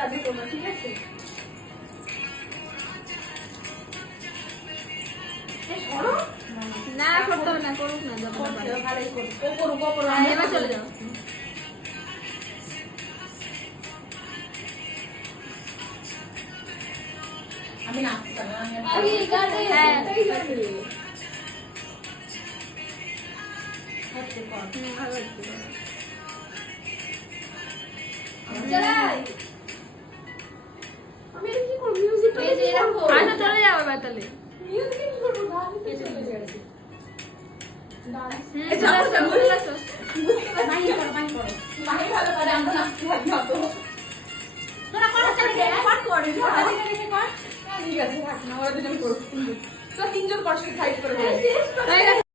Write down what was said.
যাবে তোমার, ঠিক আছে? না করতে হবে না, করুক না, যখন পারে। ভালোই করুক, ও করুক, ও করুক। এবার চলে যাও। আমি নাচতে পারি না, আমি গানে হ্যাঁ এটাই জানি। জানি। হচ্ছে কর। ভালো লাগছে। চালাই। আমি এটা কি করব? মিউজিক এই যে এরকম আচ্ছা চলে যাও এবার তাহলে। মিউজিক কি করব? গানই তো চলে যাবে। ডান্স। চলে আসো, চলে আসো। মাই করো, মাই করো। মাই ভালো করে আমরা নাচতে পারি না তো। তোরা করো তাহলে পার করে। তোরা দেখে কর। ঠিক আছে, থাক না, ওরা দুজন করুক। তো তিনজন করছে সাইড করে। হয়ে গেছে।